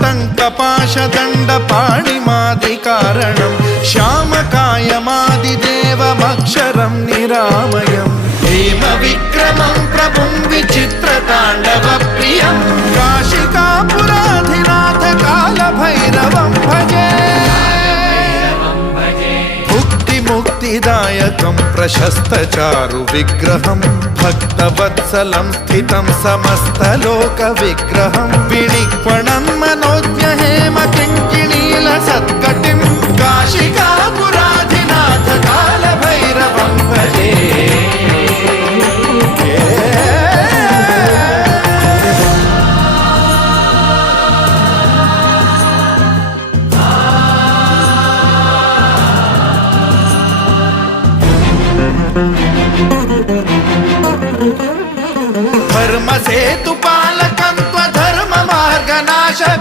कालकटङ्कपाशदण्डपाणिमादिकारणं श्यामकायमादिदेवमक्षरं निरामयं हेमविक्रमं प्रभुं विचित्रताण्डवप्रियं काशिकापुराधिनाथ कालभैरवं भजे मुक्तिदायकं प्रशस्तचारु विग्रहं भक्तवत्सलं स्थितं समस्तलोकविग्रहं विनिक्वणं मनोज्ञहेम किङ्किणीलसत्कटिं काशिकापुराधिनाथ कालभैरवं भजे धर्मसेतुपालकं त्वधर्ममार्गनाशकम्